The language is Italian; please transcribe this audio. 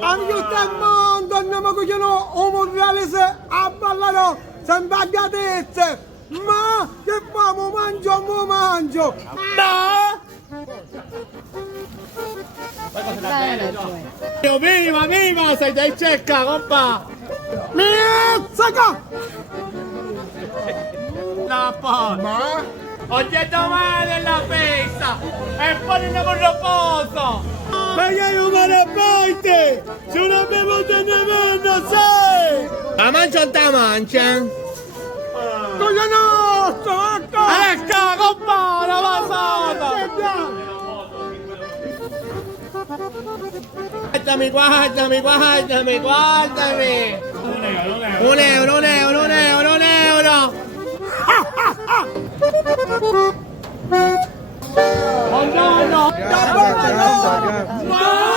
Anche il mondo, andiamo con un reale se a ballare, sempre a gatezze. Ma che famo, mangio. Ma! Viva, sei dai cecca, compa! Mizzaca! La porta! Ma? Oggi è domani la festa! E poi andiamo a riposo! Ma che io me ne parte? Se non bevuto nemmeno sei! La mancia o te mancia? Cosa nostro, ecco! Ecco, compa, la passata! Guardami! Un euro! Buongiorno! Ma